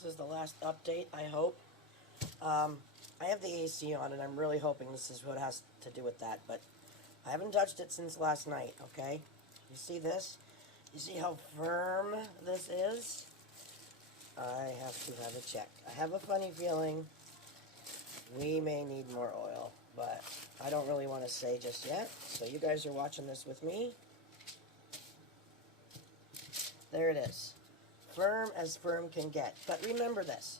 This is the last update, I hope. I have the AC on, and I'm really hoping this is what has to do with that, but I haven't touched it since last night, okay? You see this? You see how firm this is? I have to have a check. I have a funny feeling we may need more oil, but I don't really want to say just yet, so you guys are watching this with me. There it is. Firm as firm can get. But remember this.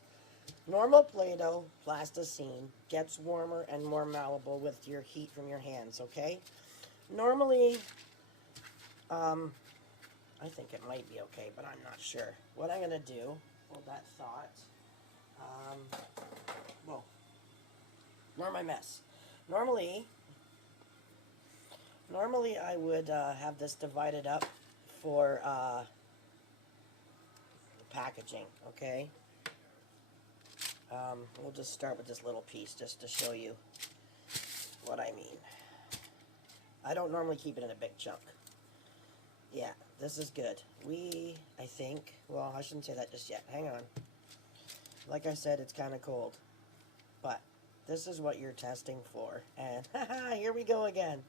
Normal Play-Doh, plasticine, gets warmer and more malleable with your heat from your hands, okay? Normally, I think it might be okay, but I'm not sure. What I'm going to do, hold that thought, whoa, ignore my mess. Normally I would have this divided up for packaging, okay? We'll just start with this little piece just to show you what I mean. I don't normally keep it in a big chunk. Yeah, this is good. I think, well, I shouldn't say that just yet. Hang on. Like I said, it's kind of cold. But this is what you're testing for. And haha, here we go again.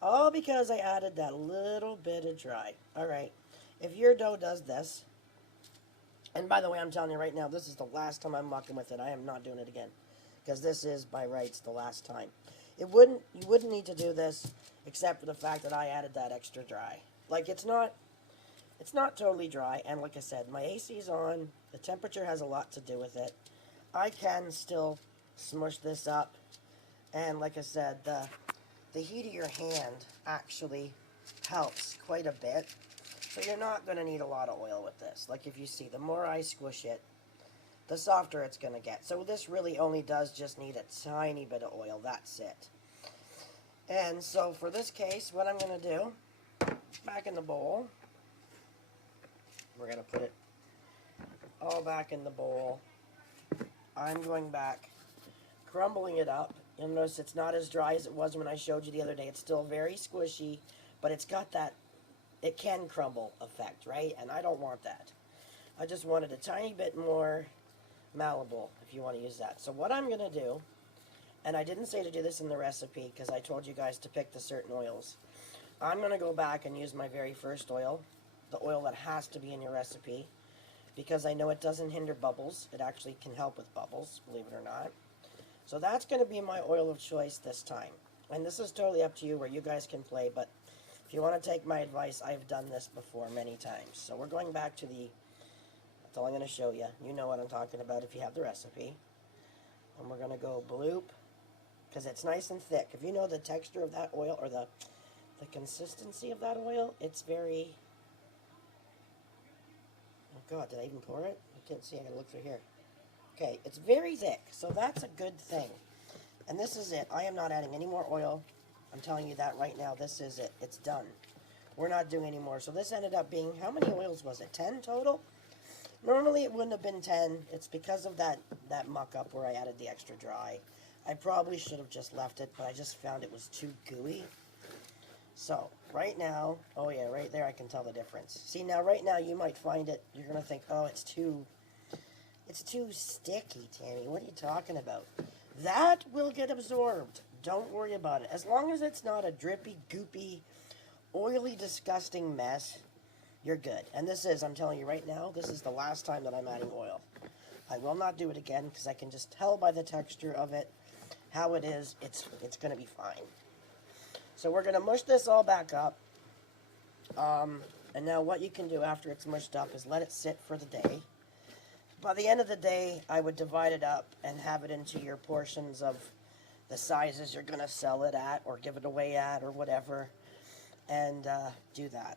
All because I added that little bit of dry. Alright, if your dough does this, and by the way, I'm telling you right now, this is the last time I'm mucking with it. I am not doing it again. Because this is, by rights, the last time. You wouldn't need to do this, except for the fact that I added that extra dry. Like, it's not totally dry, and like I said, my AC's on. The temperature has a lot to do with it. I can still smush this up, and like I said, the heat of your hand actually helps quite a bit. So you're not going to need a lot of oil with this. Like if you see, the more I squish it, the softer it's going to get. So this really only does just need a tiny bit of oil. That's it. And so for this case, what I'm going to do, back in the bowl, we're going to put it all back in the bowl. I'm going back, crumbling it up. You'll notice it's not as dry as it was when I showed you the other day. It's still very squishy, but it's got that it can crumble effect, right? And I don't want that. I just wanted a tiny bit more malleable, if you want to use that. So what I'm going to do, and I didn't say to do this in the recipe because I told you guys to pick the certain oils. I'm going to go back and use my very first oil, the oil that has to be in your recipe, because I know it doesn't hinder bubbles. It actually can help with bubbles, believe it or not. So that's going to be my oil of choice this time. And this is totally up to you where you guys can play, but if you want to take my advice, I've done this before many times. So we're going back to that's all I'm going to show you. You know what I'm talking about if you have the recipe. And we're going to go bloop, because it's nice and thick. If you know the texture of that oil, or the consistency of that oil, it's very... Oh God, did I even pour it? I can't see, I gotta look through here. Okay, it's very thick, so that's a good thing. And this is it. I am not adding any more oil. I'm telling you that right now. This is it. It's done. We're not doing any more. So this ended up being, how many oils was it? 10 total? Normally it wouldn't have been 10. It's because of that muck up where I added the extra dry. I probably should have just left it, but I just found it was too gooey. So right now, oh yeah, right there I can tell the difference. See, now right now you might find it, you're going to think, oh, it's too sticky, Tammy. What are you talking about? That will get absorbed. Don't worry about it. As long as it's not a drippy, goopy, oily, disgusting mess, you're good. And this is, I'm telling you right now, this is the last time that I'm adding oil. I will not do it again because I can just tell by the texture of it how it is. It's going to be fine. So we're going to mush this all back up. And now what you can do after it's mushed up is let it sit for the day. By the end of the day, I would divide it up and have it into your portions of the sizes you're going to sell it at or give it away at or whatever, and do that.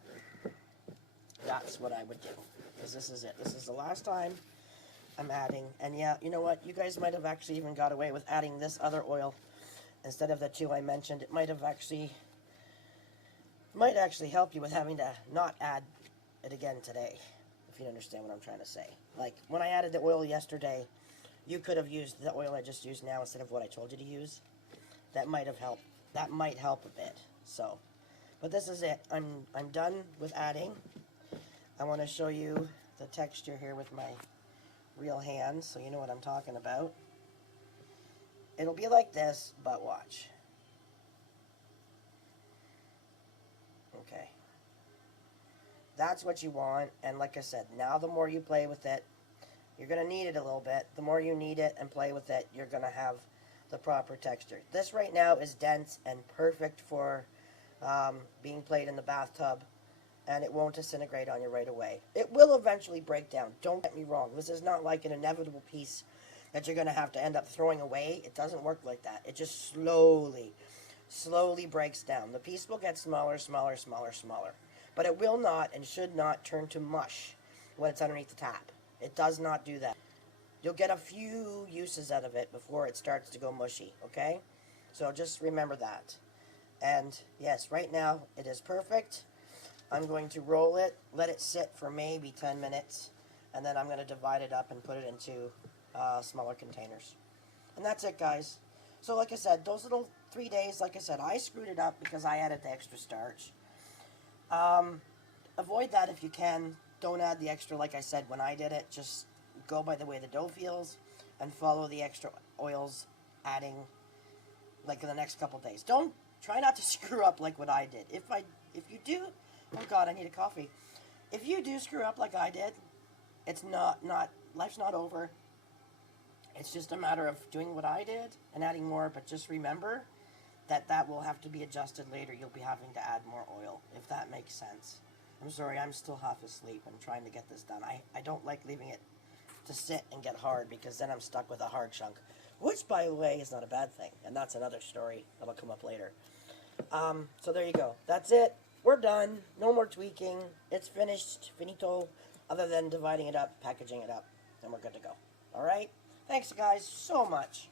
That's what I would do, because this is it. This is the last time I'm adding, and yeah, you know what? You guys might have actually even got away with adding this other oil instead of the two I mentioned. It might actually help you with having to not add it again today, if you understand what I'm trying to say. Like, when I added the oil yesterday, you could have used the oil I just used now instead of what I told you to use. That might have helped. That might help a bit. So, but this is it. I'm done with adding. I want to show you the texture here with my real hands, so you know what I'm talking about. It'll be like this, but watch. Okay. That's what you want, and like I said, now the more you play with it, you're going to need it a little bit. The more you need it and play with it, you're going to have the proper texture. This right now is dense and perfect for being played in the bathtub, and it won't disintegrate on you right away. It will eventually break down. Don't get me wrong. This is not like an inevitable piece that you're going to have to end up throwing away. It doesn't work like that. It just slowly breaks down. The piece will get smaller, smaller, smaller, smaller. But it will not and should not turn to mush when it's underneath the tap. It does not do that. You'll get a few uses out of it before it starts to go mushy, okay? So just remember that. And yes, right now it is perfect. I'm going to roll it, let it sit for maybe 10 minutes, and then I'm going to divide it up and put it into smaller containers. And that's it, guys. So like I said, those little 3 days, like I said, I screwed it up because I added the extra starch. Avoid that if you can. Don't add the extra, like I said, when I did it. Just go by the way the dough feels and follow the extra oils adding like in the next couple days. Don't try not to screw up like what I did. If you do, oh God, I need a coffee. If you do screw up like I did, it's not life's not over. It's just a matter of doing what I did and adding more, but just remember that will have to be adjusted later. You'll be having to add more oil, if that makes sense. I'm sorry, I'm still half asleep. I'm trying to get this done. I don't like leaving it to sit and get hard because then I'm stuck with a hard chunk, which, by the way, is not a bad thing, and that's another story that'll come up later. So there you go. That's it. We're done. No more tweaking. It's finished. Finito. Other than dividing it up, packaging it up, and we're good to go. All right? Thanks, guys, so much.